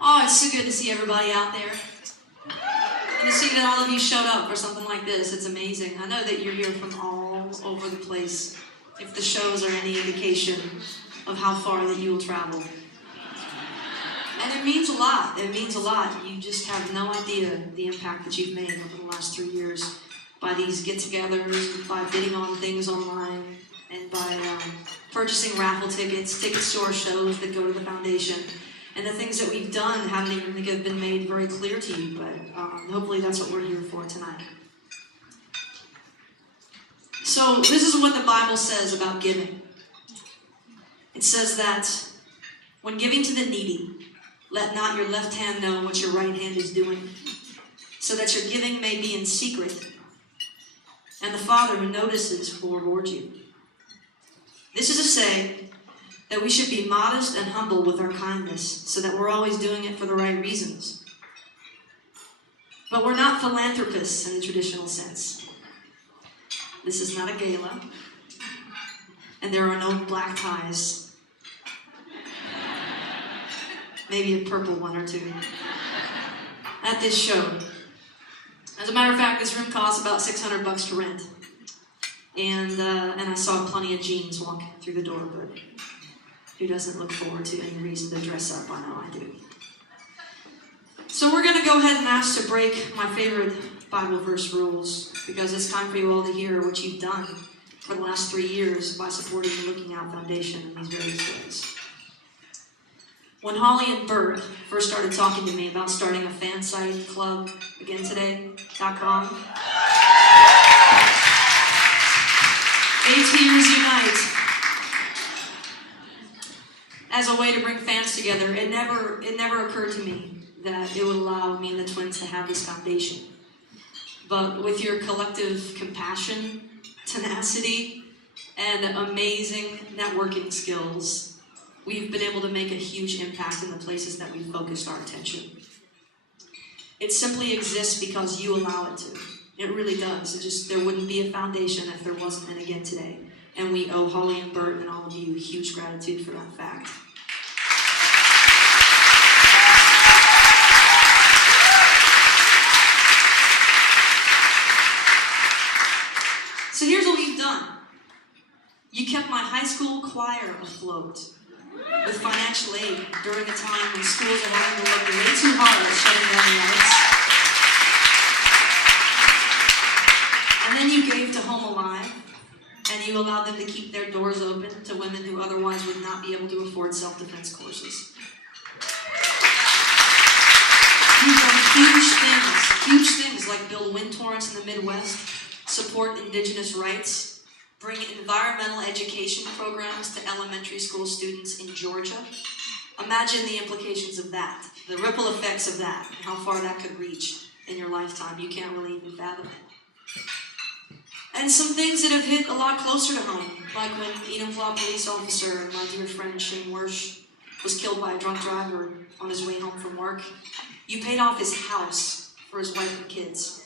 Oh, it's so good to see everybody out there. And to see that all of you showed up for something like this. It's amazing. I know that you're here from all over the place. If the shows are any indication of how far that you will travel. And it means a lot. It means a lot. You just have no idea the impact that you've made over the last 3 years by these get-togethers, by bidding on things online, and by purchasing raffle tickets to our shows that go to the foundation. And the things that we've done haven't even been made very clear to you, but hopefully that's what we're here for tonight. So this is what the Bible says about giving. It says that when giving to the needy, let not your left hand know what your right hand is doing, so that your giving may be in secret, and the Father who notices will reward you. This is to say that we should be modest and humble with our kindness, so that we're always doing it for the right reasons. But we're not philanthropists in the traditional sense. This is not a gala, and there are no black ties. Maybe a purple one or two at this show. As a matter of fact, this room costs about $600 to rent. And I saw plenty of jeans walking through the door, but who doesn't look forward to any reason to dress up? I know I do. So we're going to go ahead and ask to break my favorite Bible verse rules, because it's time for you all to hear what you've done for the last 3 years by supporting the Looking Out Foundation in these various ways. When Holly and Bert first started talking to me about starting a fan site club, againtoday.com, ATers Unite, as a way to bring fans together, it never occurred to me that it would allow me and the twins to have this foundation. But with your collective compassion, tenacity, and amazing networking skills, we've been able to make a huge impact in the places that we've focused our attention. It simply exists because you allow it to. It really does. There wouldn't be a foundation if there wasn't an Again Today. And we owe Holly and Bert and all of you huge gratitude for that fact. So here's what we've done. You kept my high school choir afloat with financial aid during a time when schools are having to work way too hard at shutting down the lights. And then you gave to Home Alive, and you allowed them to keep their doors open to women who otherwise would not be able to afford self-defense courses. You've done huge things like build wind torrents in the Midwest, support indigenous rights, bring environmental education programs to elementary school students in Georgia. Imagine the implications of that, the ripple effects of that, and how far that could reach in your lifetime. You can't really even fathom it. And some things that have hit a lot closer to home, like when Enumclaw police officer and my dear friend Shane Wersch was killed by a drunk driver on his way home from work. You paid off his house for his wife and kids.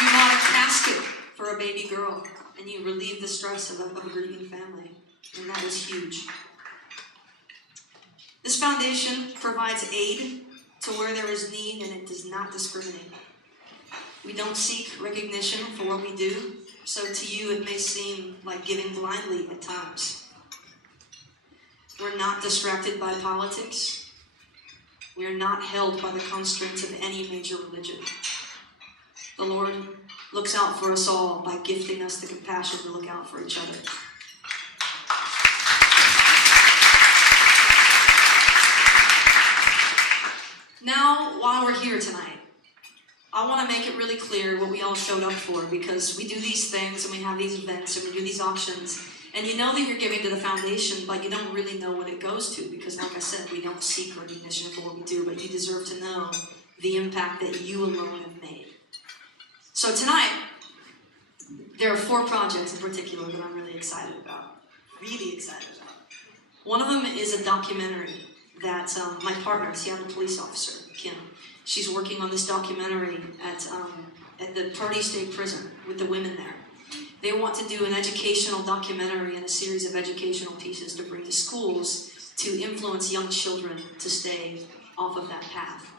You bought a casket for a baby girl, and you relieved the stress of a grieving family, and that was huge. This foundation provides aid to where there is need, and it does not discriminate. We don't seek recognition for what we do, so to you it may seem like giving blindly at times. We're not distracted by politics. We are not held by the constraints of any major religion. The Lord looks out for us all by gifting us the compassion to look out for each other. Now, while we're here tonight, I want to make it really clear what we all showed up for, because we do these things and we have these events and we do these auctions, and you know that you're giving to the foundation, but you don't really know what it goes to, because like I said, we don't seek recognition for what we do, but you deserve to know the impact that you alone have made. So tonight, there are 4 projects in particular that I'm really excited about. One of them is a documentary that my partner, Seattle police officer, Kim, she's working on this documentary at the Purdy State Prison with the women there. They want to do an educational documentary and a series of educational pieces to bring to schools to influence young children to stay off of that path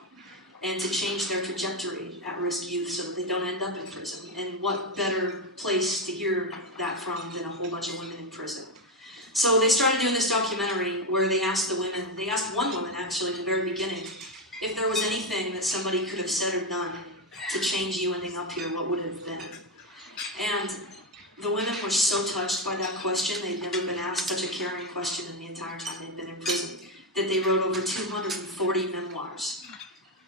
and to change their trajectory, at-risk youth, so that they don't end up in prison. And what better place to hear that from than a whole bunch of women in prison? So they started doing this documentary where they asked the women, they asked one woman actually at the very beginning, if there was anything that somebody could have said or done to change you ending up here, what would it have been? And the women were so touched by that question, they'd never been asked such a caring question in the entire time they'd been in prison, that they wrote over 240 memoirs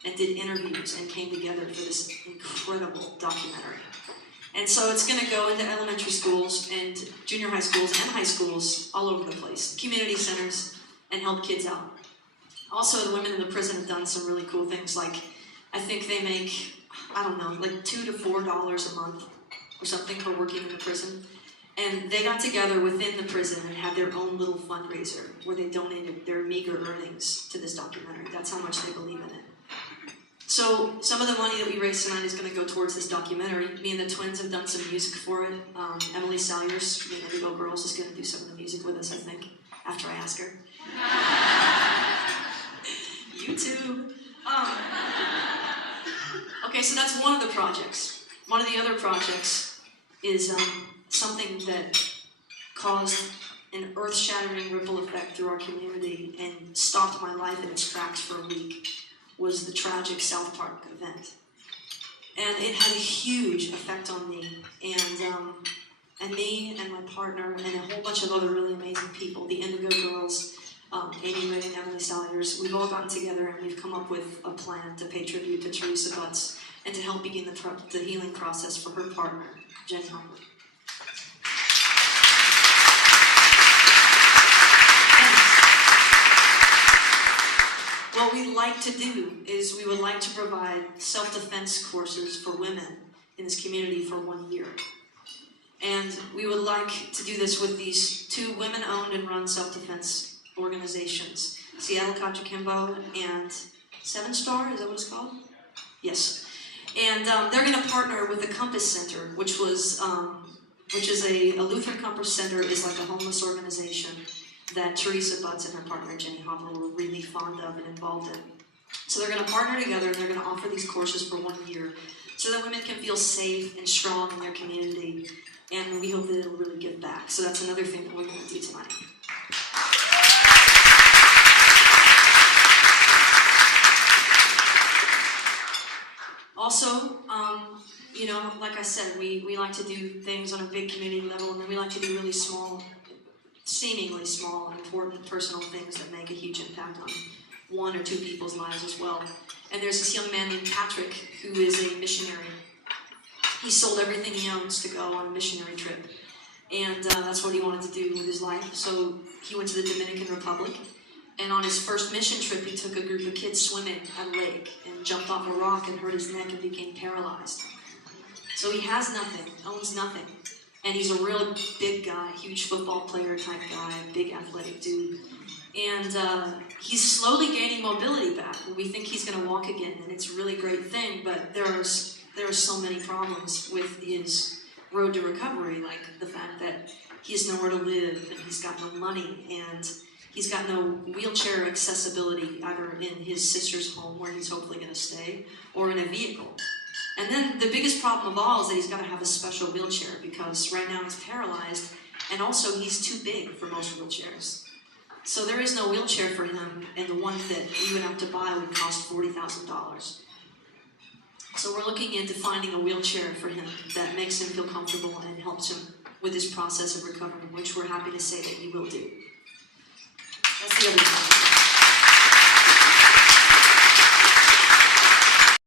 and did interviews and came together for this incredible documentary. And so it's going to go into elementary schools and junior high schools and high schools all over the place, community centers, and help kids out. Also, the women in the prison have done some really cool things, like I think they make, I don't know, like $2 to $4 a month or something for working in the prison. And they got together within the prison and had their own little fundraiser where they donated their meager earnings to this documentary. That's how much they believe in it. So some of the money that we raised tonight is going to go towards this documentary. Me and the twins have done some music for it. Emily Salyers, the Indigo Girls, is going to do some of the music with us, I think, after I ask her. YouTube. Okay, so that's one of the projects. One of the other projects is something that caused an earth-shattering ripple effect through our community and stopped my life in its tracks for a week, was the tragic South Park event. And it had a huge effect on me, and me and my partner and a whole bunch of other really amazing people, the Indigo Girls, Amy Ray and Emily Salyers, we've all gotten together and we've come up with a plan to pay tribute to Teresa Butts and to help begin the healing process for her partner, Jenny Hopper. What we'd like to do is we would like to provide self-defense courses for women in this community for 1 year. And we would like to do this with these two women-owned and run self-defense organizations, Seattle Contra Kimbo and 7 Star, is that what it's called? Yes. And they're going to partner with the Compass Center, which is a Lutheran Compass Center is like a homeless organization that Teresa Butts and her partner Jenny Hopper were really fond of and involved in. So they're going to partner together and they're going to offer these courses for 1 year so that women can feel safe and strong in their community, and we hope that it'll really give back. So that's another thing that we're going to do tonight. Also, you know, like I said, we like to do things on a big community level, and then we like to do really small, seemingly small, important personal things that make a huge impact on 1 or 2 people's lives as well. And there's this young man named Patrick who is a missionary. He sold everything he owns to go on a missionary trip, and that's what he wanted to do with his life. So he went to the Dominican Republic, and on his first mission trip, he took a group of kids swimming at a lake and jumped off a rock and hurt his neck and became paralyzed. So he has nothing, owns nothing. And he's a real big guy, huge football player type guy, big athletic dude. And he's slowly gaining mobility back. We think he's going to walk again, and it's a really great thing, but there are so many problems with his road to recovery, like the fact that he has nowhere to live, and he's got no money, and he's got no wheelchair accessibility either in his sister's home, where he's hopefully going to stay, or in a vehicle. And then the biggest problem of all is that he's got to have a special wheelchair, because right now he's paralyzed, and also he's too big for most wheelchairs. So there is no wheelchair for him, and the one that we would have to buy would cost $40,000. So we're looking into finding a wheelchair for him that makes him feel comfortable and helps him with this process of recovery, which we're happy to say that he will do.